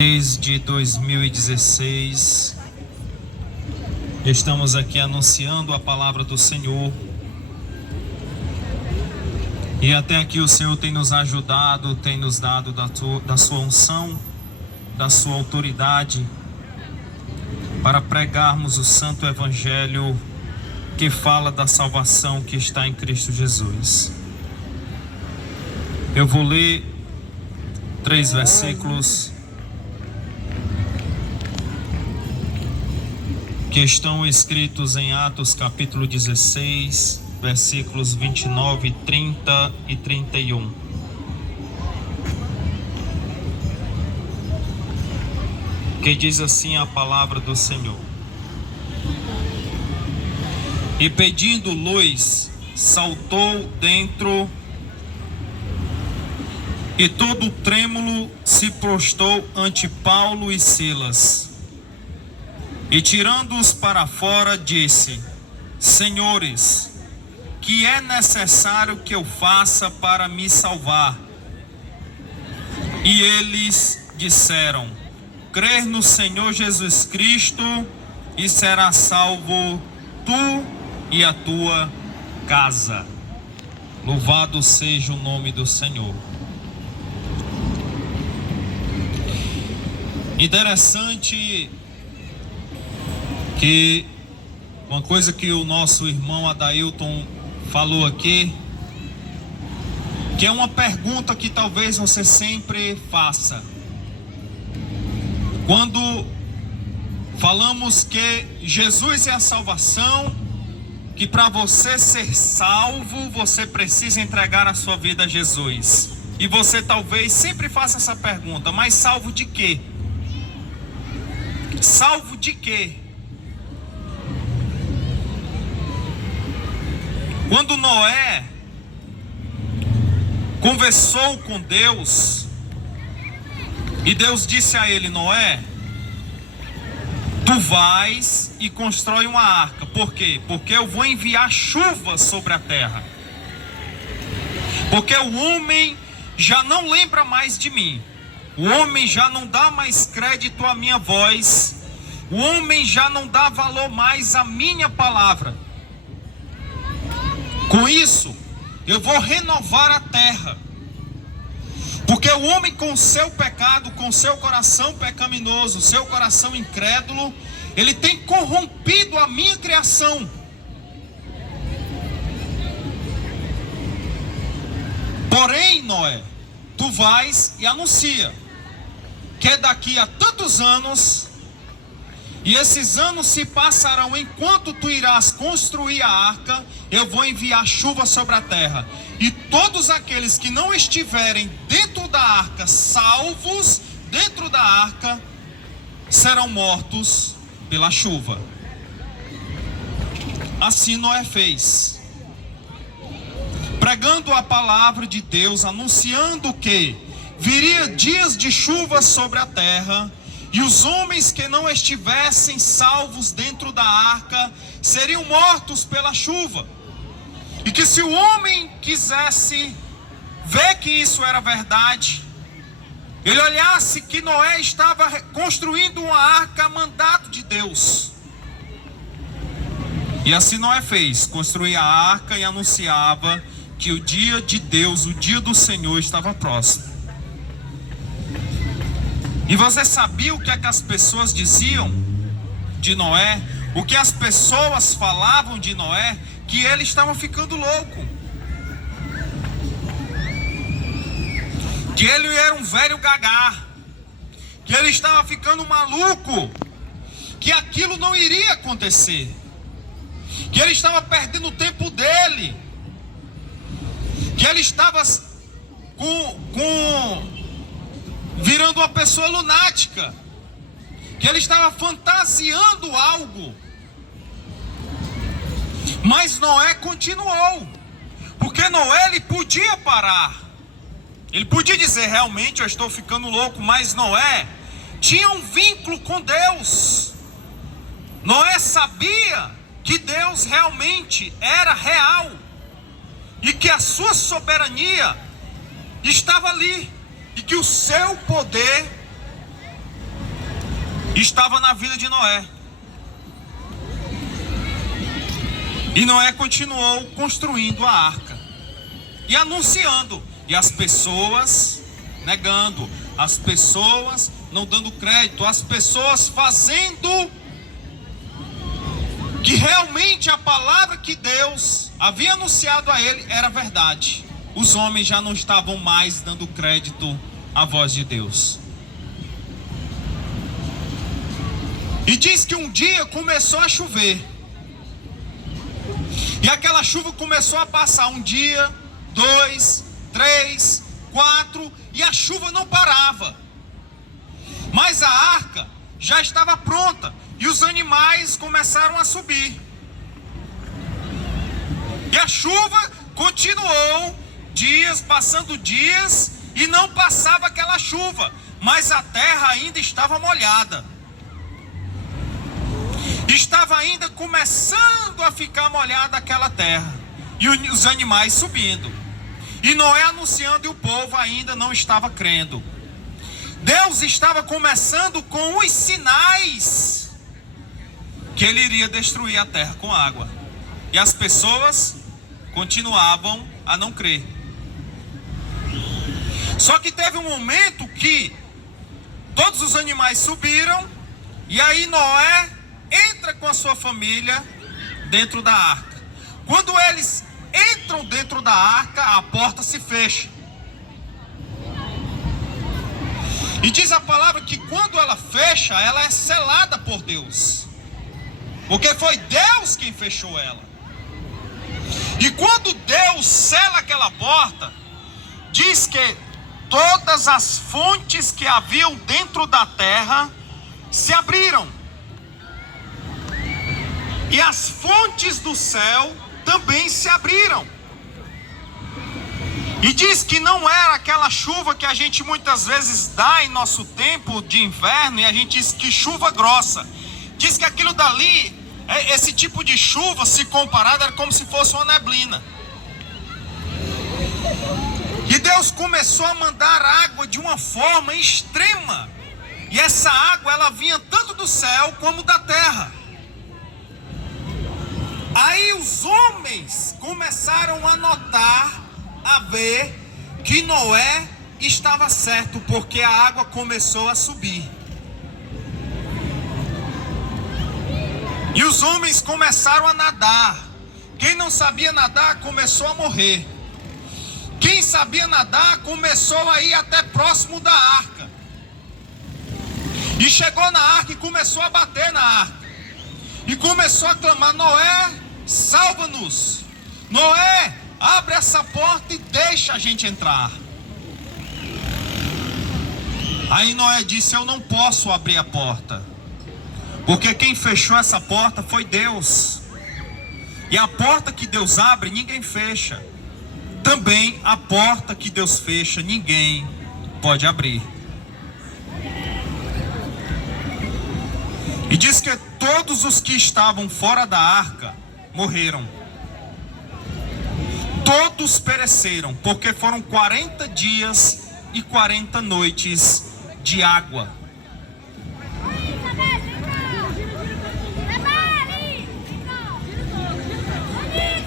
Desde 2016, estamos aqui anunciando a palavra do Senhor. E até aqui o Senhor tem nos ajudado, tem nos dado da sua unção, da sua autoridade, para pregarmos o santo evangelho que fala da salvação que está em Cristo Jesus. Eu vou ler 3 versículos que estão escritos em Atos capítulo 16, versículos 29, 30 e 31. Que diz assim a palavra do Senhor: E pedindo luz, saltou dentro, e todo trêmulo se prostrou ante Paulo e Silas. E tirando-os para fora, disse: Senhores, que é necessário que eu faça para me salvar? E eles disseram: Crer no Senhor Jesus Cristo, e serás salvo tu e a tua casa. Louvado seja o nome do Senhor. Interessante que uma coisa que o nosso irmão Adailton falou aqui, que é uma pergunta que talvez você sempre faça. Quando falamos que Jesus é a salvação, que para você ser salvo, você precisa entregar a sua vida a Jesus. E você talvez sempre faça essa pergunta: mas salvo de quê? Salvo de quê? Quando Noé conversou com Deus, e Deus disse a ele: Noé, tu vais e constrói uma arca. Por quê? Porque eu vou enviar chuva sobre a terra. Porque o homem já não lembra mais de mim. O homem já não dá mais crédito à minha voz. O homem já não dá valor mais à minha palavra. Com isso, eu vou renovar a terra. Porque o homem, com seu pecado, com seu coração pecaminoso, seu coração incrédulo, ele tem corrompido a minha criação. Porém, Noé, tu vais e anuncia que daqui a tantos anos, e esses anos se passarão enquanto tu irás construir a arca, eu vou enviar chuva sobre a terra. E todos aqueles que não estiverem dentro da arca, salvos dentro da arca, serão mortos pela chuva. Assim Noé fez, pregando a palavra de Deus, anunciando que viria dias de chuva sobre a terra, e os homens que não estivessem salvos dentro da arca seriam mortos pela chuva. E que se o homem quisesse ver que isso era verdade, ele olhasse que Noé estava construindo uma arca a mandato de Deus. E assim Noé fez, construía a arca e anunciava que o dia de Deus, o dia do Senhor, estava próximo. E você sabia o que é que as pessoas diziam de Noé? O que as pessoas falavam de Noé? Que ele estava ficando louco, que ele era um velho gagá, que ele estava ficando maluco, que aquilo não iria acontecer, que ele estava perdendo o tempo dele, que ele estava virando uma pessoa lunática, que ele estava fantasiando algo. Mas Noé continuou, porque Noé, ele podia parar, ele podia dizer: realmente eu estou ficando louco. Mas Noé tinha um vínculo com Deus. Noé sabia que Deus realmente era real, e que a sua soberania estava ali, e que o seu poder estava na vida de Noé. E Noé continuou construindo a arca e anunciando, e as pessoas negando, as pessoas não dando crédito, as pessoas fazendo que realmente a palavra que Deus havia anunciado a ele era verdade. Os homens já não estavam mais dando crédito à voz de Deus. E diz que um dia começou a chover. E aquela chuva começou a passar um dia, 2, 3, 4, e a chuva não parava. Mas a arca já estava pronta e os animais começaram a subir. E a chuva continuou, dias, passando dias, e não passava aquela chuva, mas a terra ainda estava molhada. Estava ainda começando a ficar molhada aquela terra, e os animais subindo. E Noé anunciando, e o povo ainda não estava crendo. Deus estava começando com os sinais que ele iria destruir a terra com água. E as pessoas continuavam a não crer. Só que teve um momento que todos os animais subiram, e aí Noé entra com a sua família dentro da arca. Quando eles entram dentro da arca, a porta se fecha. E diz a palavra que quando ela fecha, ela é selada por Deus, porque foi Deus quem fechou ela. E quando Deus sela aquela porta, diz que todas as fontes que haviam dentro da terra se abriram. E as fontes do céu também se abriram. E diz que não era aquela chuva que a gente muitas vezes dá em nosso tempo de inverno, e a gente diz que chuva grossa. Diz que aquilo dali, esse tipo de chuva, se comparado, era como se fosse uma neblina. E Deus começou a mandar água de uma forma extrema. E essa água, ela vinha tanto do céu como da terra. Aí os homens começaram a notar, a ver que Noé estava certo, porque a água começou a subir. E os homens começaram a nadar. Quem não sabia nadar começou a morrer. Quem sabia nadar começou a ir até próximo da arca. E chegou na arca e começou a bater na arca. E começou a clamar: Noé, salva-nos! Noé, abre essa porta e deixa a gente entrar. Aí Noé disse: eu não posso abrir a porta, porque quem fechou essa porta foi Deus. E a porta que Deus abre, ninguém fecha. Também a porta que Deus fecha, ninguém pode abrir. E diz que todos os que estavam fora da arca morreram. Todos pereceram, porque foram 40 dias e 40 noites de água.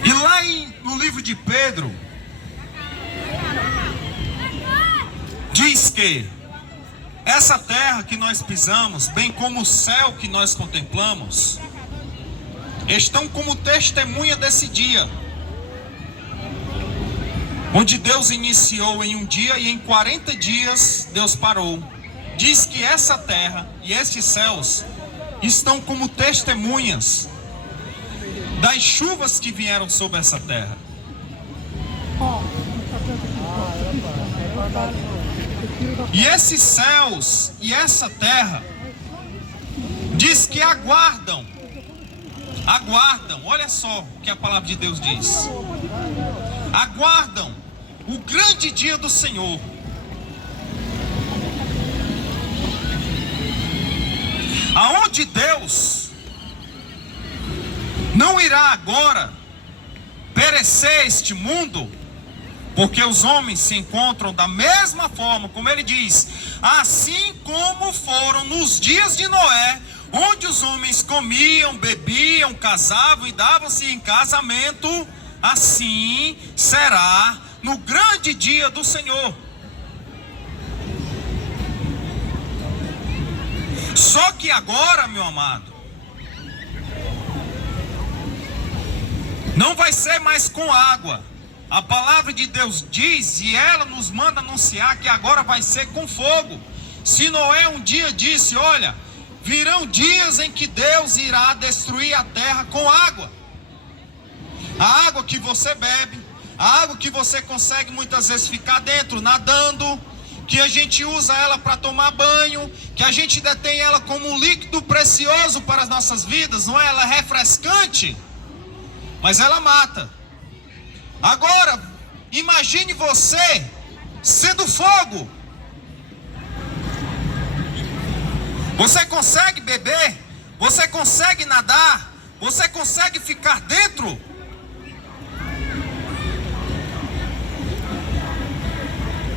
E lá no livro de Pedro, diz que essa terra que nós pisamos, bem como o céu que nós contemplamos, estão como testemunha desse dia, onde Deus iniciou em um dia e em 40 dias Deus parou. Diz que essa terra e estes céus estão como testemunhas das chuvas que vieram sobre essa terra. E esses céus e essa terra diz que aguardam, olha só o que a palavra de Deus diz: aguardam o grande dia do Senhor. Aonde Deus não irá agora perecer este mundo, Porque os homens se encontram da mesma forma, como ele diz, assim como foram nos dias de Noé, onde os homens comiam, bebiam, casavam e davam-se em casamento, assim será no grande dia do Senhor. Só que agora, meu amado, não vai ser mais com água. A palavra de Deus diz, e ela nos manda anunciar, que agora vai ser com fogo. Se Noé um dia disse, olha, virão dias em que Deus irá destruir a terra com água. A água que você bebe, a água que você consegue muitas vezes ficar dentro, nadando, que a gente usa ela para tomar banho, que a gente detém ela como um líquido precioso para as nossas vidas, não é? Ela é refrescante, mas ela mata. Agora, imagine você sendo fogo. Você consegue beber? Você consegue nadar? Você consegue ficar dentro?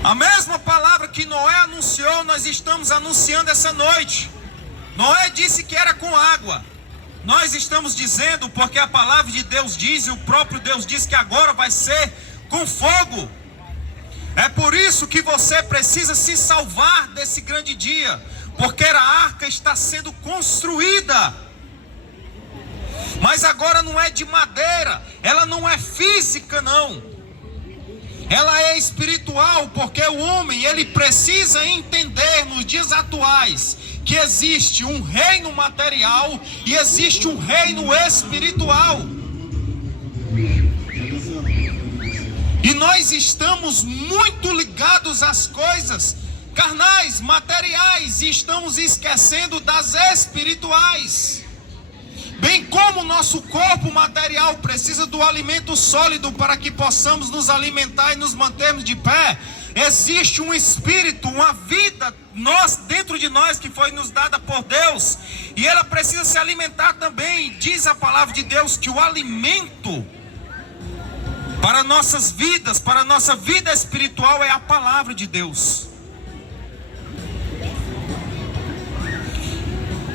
A mesma palavra que Noé anunciou, nós estamos anunciando essa noite. Noé disse que era com água. Nós estamos dizendo porque a palavra de Deus diz, e o próprio Deus diz que agora vai ser com fogo. É por isso que você precisa se salvar desse grande dia, porque a arca está sendo construída. Mas agora não é de madeira, ela não é física não. Ela é espiritual, porque o homem, ele precisa entender nos dias atuais que existe um reino material e existe um reino espiritual. E nós estamos muito ligados às coisas carnais, materiais, e estamos esquecendo das espirituais. Bem como o nosso corpo material precisa do alimento sólido para que possamos nos alimentar e nos mantermos de pé, existe um espírito, uma vida dentro de nós que foi nos dada por Deus, e ela precisa se alimentar também. Diz a palavra de Deus que o alimento para nossas vidas, para a nossa vida espiritual, é a palavra de Deus.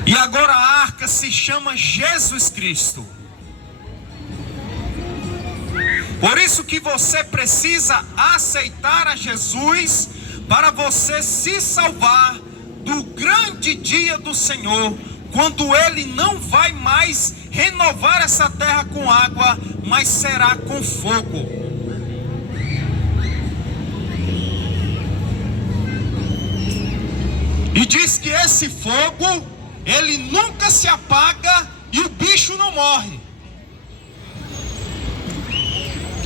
E agora a arca se chama Jesus Cristo. Por isso que você precisa aceitar a Jesus para você se salvar do grande dia do Senhor, quando Ele não vai mais renovar essa terra com água, mas será com fogo. E diz que esse fogo, ele nunca se apaga e o bicho não morre.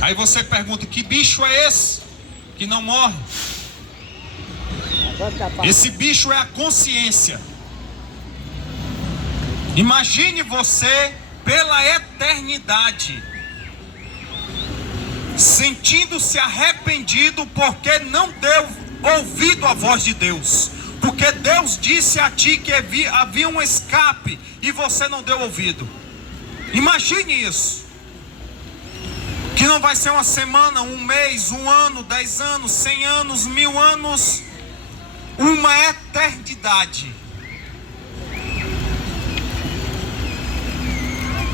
Aí você pergunta, que bicho é esse que não morre? Esse bicho é a consciência. Imagine você pela eternidade sentindo-se arrependido porque não deu ouvido à voz de Deus. Porque Deus disse a ti que havia um escape e você não deu ouvido. Imagine isso. Que não vai ser uma semana, um mês, um ano, 10 anos, 100 anos, 1000 anos. Uma eternidade.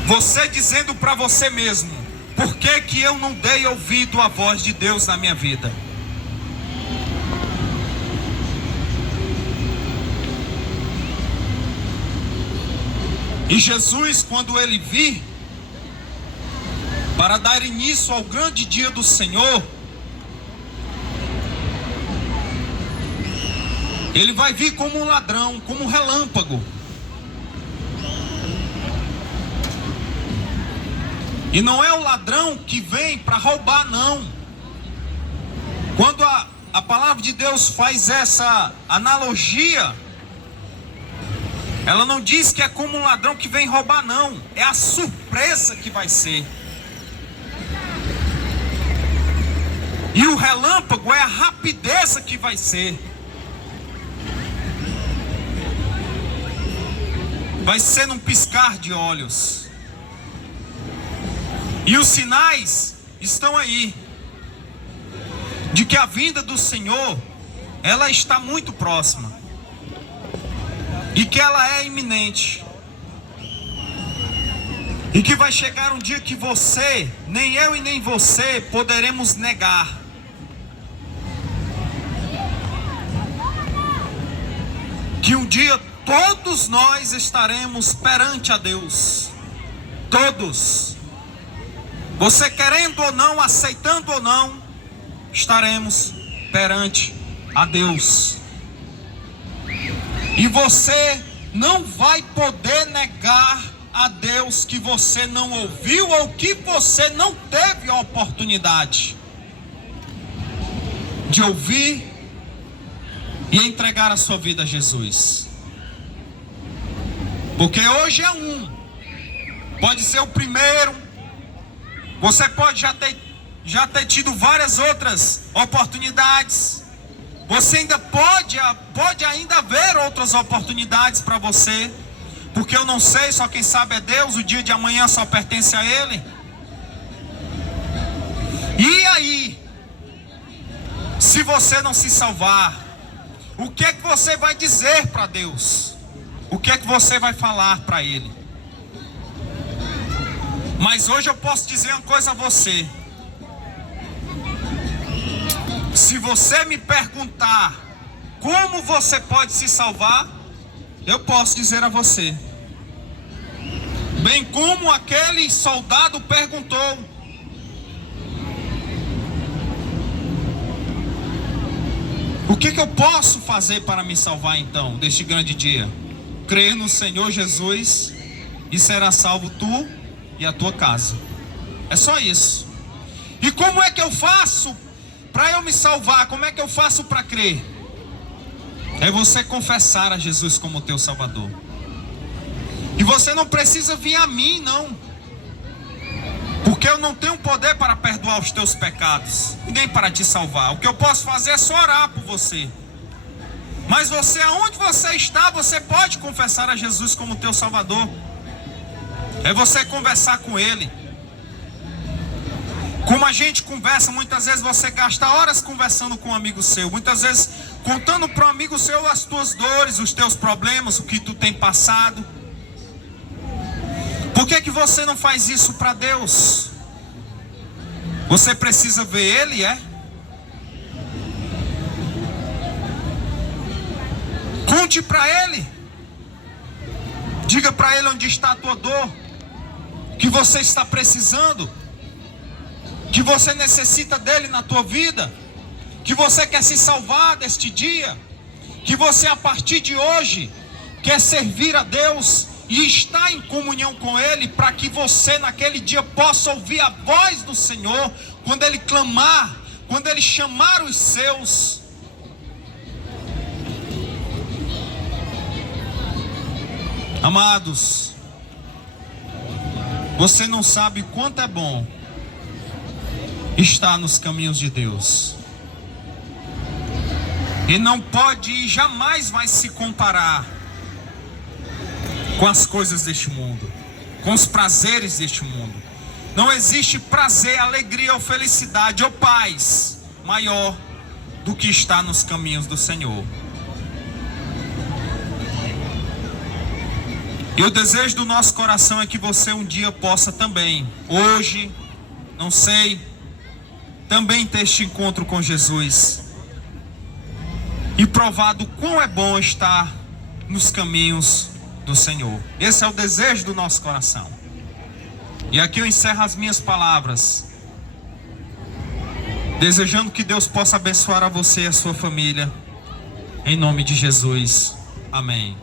Você dizendo para você mesmo, por que eu não dei ouvido à voz de Deus na minha vida? E Jesus, quando ele vir, para dar início ao grande dia do Senhor, ele vai vir como um ladrão, como um relâmpago. E não é o ladrão que vem para roubar, não. Quando a palavra de Deus faz essa analogia, ela não diz que é como um ladrão que vem roubar, não. É a surpresa que vai ser. E o relâmpago é a rapidez que vai ser. Vai ser num piscar de olhos. E os sinais estão aí. de que a vinda do Senhor, ela está muito próxima, e que ela é iminente, e que vai chegar um dia que você, nem eu e nem você, poderemos negar. Que um dia todos nós estaremos perante a Deus. Todos. Você querendo ou não, aceitando ou não, estaremos perante a Deus. E você não vai poder negar a Deus que você não ouviu ou que você não teve a oportunidade de ouvir e entregar a sua vida a Jesus. Porque hoje pode ser o primeiro, você pode já ter tido várias outras oportunidades, você ainda pode ainda haver outras oportunidades para você, porque eu não sei, só quem sabe é Deus, o dia de amanhã só pertence a Ele. E aí, se você não se salvar, o que é que você vai dizer para Deus? O que é que você vai falar para Ele? Mas hoje eu posso dizer uma coisa a você. Se você me perguntar como você pode se salvar, eu posso dizer a você, bem como aquele soldado perguntou: o que eu posso fazer para me salvar então deste grande dia? Crer no Senhor Jesus e será salvo tu e a tua casa. É só isso. E como é que eu faço para eu me salvar? Como é que eu faço para crer? É você confessar a Jesus como teu Salvador. E você não precisa vir a mim, não, porque eu não tenho poder para perdoar os teus pecados e nem para te salvar. O que eu posso fazer é só orar por você. Mas você, aonde você está, você pode confessar a Jesus como teu Salvador. É você conversar com Ele. Como a gente conversa, muitas vezes você gasta horas conversando com um amigo seu, muitas vezes contando para um amigo seu as tuas dores, os teus problemas, o que tu tem passado. Por que você não faz isso para Deus? Você precisa ver Ele, é? Conte para Ele. Diga para Ele onde está a tua dor, que você está precisando, que você necessita dele na tua vida, que você quer se salvar deste dia, que você a partir de hoje quer servir a Deus e estar em comunhão com Ele, para que você naquele dia possa ouvir a voz do Senhor, quando Ele clamar, quando Ele chamar os seus. Amados, você não sabe quanto é bom estar nos caminhos de Deus. E não pode e jamais vai se comparar com as coisas deste mundo, com os prazeres deste mundo. Não existe prazer, alegria ou felicidade ou paz maior do que estar nos caminhos do Senhor. E o desejo do nosso coração é que você um dia possa também, hoje, não sei, também ter este encontro com Jesus e provar do quão é bom estar nos caminhos do Senhor. Esse é o desejo do nosso coração. E aqui eu encerro as minhas palavras, desejando que Deus possa abençoar a você e a sua família, em nome de Jesus. Amém.